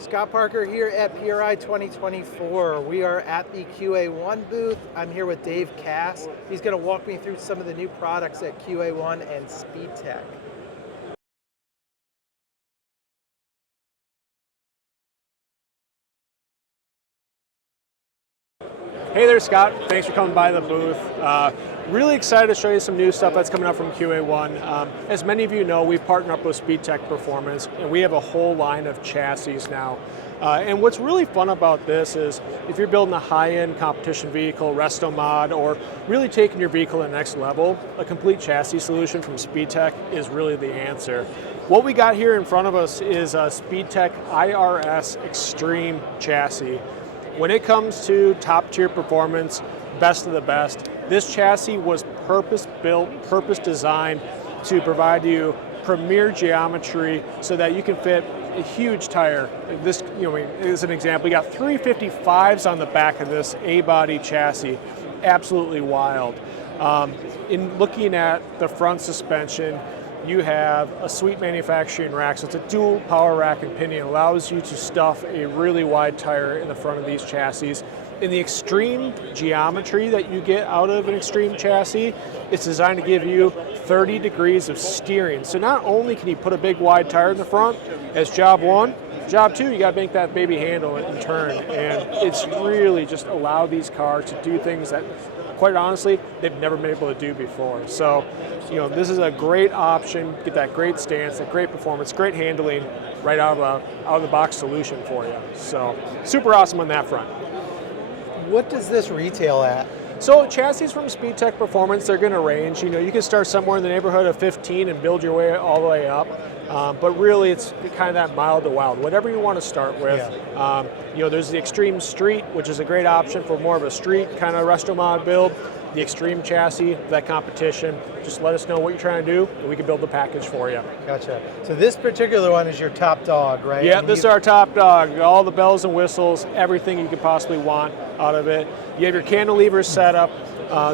Scott Parker here at PRI 2024. We are at the QA1 booth. I'm here with Dave Cass. He's going to walk me through some of the new products at QA1 and Speedtech. Hey there, Scott. Thanks for coming by the booth. Really excited to show you some new stuff that's coming up from QA1. As many of you know, we've partnered up with Speedtech Performance, and we have a whole line of chassis now. And what's really fun about this is if you're building a high-end competition vehicle, resto mod, or really taking your vehicle to the next level, a complete chassis solution from Speedtech is really the answer. What we got here in front of us is a Speedtech IRS Extreme chassis. When it comes to top tier performance, best of the best, this chassis was purpose-built, purpose-designed to provide you premier geometry so that you can fit a huge tire. This, is an example. We got 355s on the back of this A-body chassis. Absolutely wild. In looking at the front suspension, you have a sweet manufacturing rack, so it's a dual power rack and pinion. It allows you to stuff a really wide tire in the front of these chassis. In the extreme geometry that you get out of an extreme chassis, it's designed to give you 30 degrees of steering. So not only can you put a big wide tire in the front as job one, job two, you got to make that baby handle and turn. And it's really just allow these cars to do things that, quite honestly, they've never been able to do before. So, this is a great option. Get that great stance, that great performance, great handling, right out of the box solution for you. So, super awesome on that front. What does this retail at? So chassis from Speedtech Performance, they're going to range. You can start somewhere in the neighborhood of 15 and build your way all the way up. But really, it's kind of that mild to wild. Whatever you want to start with. Yeah. There's the Extreme Street, which is a great option for more of a street kind of resto mod build. The Extreme chassis, that competition. Just let us know what you're trying to do, and we can build the package for you. Gotcha. So this particular one is your top dog, right? Yeah, this is our top dog. All the bells and whistles, everything you could possibly want out of it. You have your cantilever set up,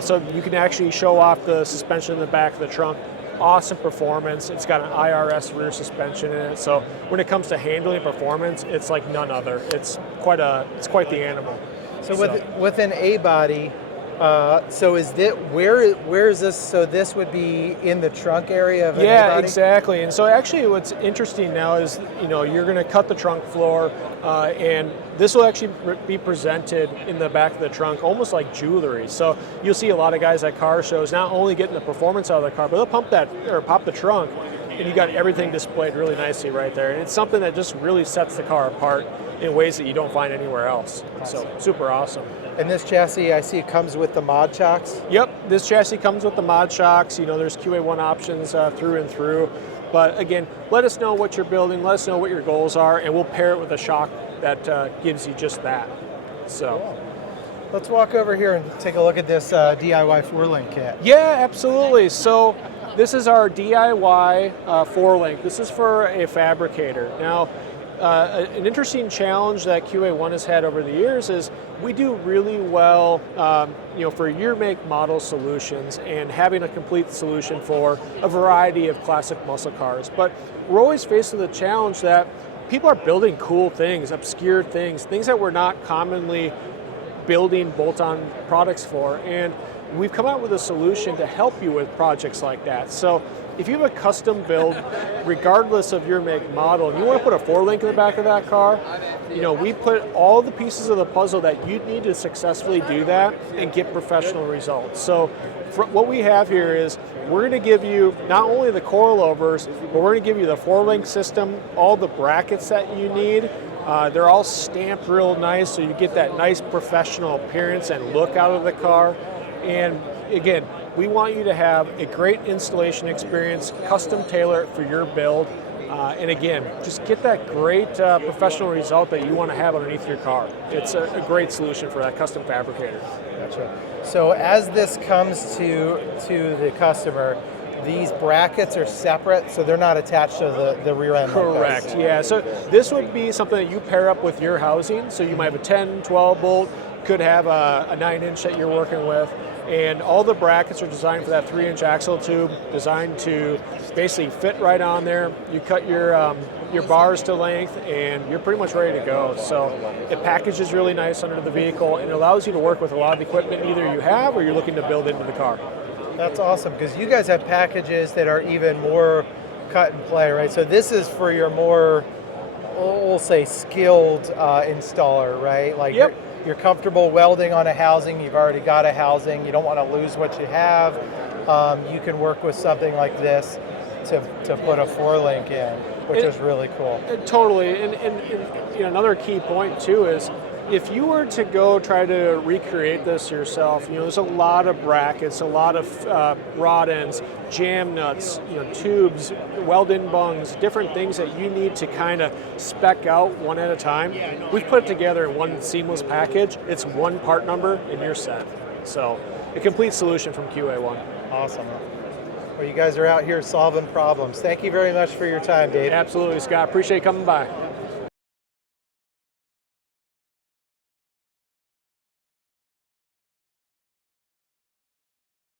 so you can actually show off the suspension in the back of the trunk. Awesome performance. It's got an IRS rear suspension in it, so when it comes to handling performance, it's like none other. It's quite the animal. So with an A-body, so is this, where is this? So this would be in the trunk area of an A-body? A-body? Exactly. And so actually what's interesting now is, you're going to cut the trunk floor, and this will actually be presented in the back of the trunk almost like jewelry. So you'll see a lot of guys at car shows not only getting the performance out of the car, but they'll pop the trunk, and you got everything displayed really nicely right there. And it's something that just really sets the car apart in ways that you don't find anywhere else. So super awesome. And this chassis, I see, comes with the mod shocks? Yep, this chassis comes with the mod shocks. There's QA1 options through and through. But again, let us know what you're building, let us know what your goals are, and we'll pair it with a shock that gives you just that. So, cool. Let's walk over here and take a look at this DIY 4-link kit. Yeah, absolutely. So this is our DIY 4-link. This is for a fabricator. Now, an interesting challenge that QA1 has had over the years is we do really well for year make model solutions and having a complete solution for a variety of classic muscle cars. But we're always faced with the challenge that people are building cool things, obscure things that we're not commonly building bolt-on products for. And we've come out with a solution to help you with projects like that. So if you have a custom build, regardless of your make model, and you want to put a 4-link in the back of that car, we put all the pieces of the puzzle that you need to successfully do that and get professional results. So what we have here is we're going to give you not only the coilovers, but we're going to give you the 4-link system, all the brackets that you need. They're all stamped real nice, so you get that nice professional appearance and look out of the car. And again, we want you to have a great installation experience, custom tailor it for your build, and again, just get that great professional result that you want to have underneath your car. It's a great solution for that custom fabricator. Gotcha. So as this comes to the customer, these brackets are separate, so they're not attached to the rear end. Correct, yeah. So this would be something that you pair up with your housing, so you might have a 10, 12 bolt, could have a 9-inch that you're working with, and all the brackets are designed for that 3-inch axle tube, designed to basically fit right on there. You cut your bars to length, and you're pretty much ready to go. So it packages really nice under the vehicle, and it allows you to work with a lot of equipment either you have or you're looking to build into the car. That's awesome, because you guys have packages that are even more cut and play, right? So this is for your more, we'll say, skilled installer, right? Like Yep. you're comfortable welding on a housing, you've already got a housing, you don't want to lose what you have. You can work with something like this to put a 4-link in, which is really cool. Totally, and another key point too is, if you were to go try to recreate this yourself, there's a lot of brackets, a lot of rod ends, jam nuts, tubes, weld-in bungs, different things that you need to kind of spec out one at a time. We've put it together in one seamless package. It's one part number and you're set. So a complete solution from QA1. Awesome. Well, you guys are out here solving problems. Thank you very much for your time, Dave. Absolutely, Scott. Appreciate you coming by.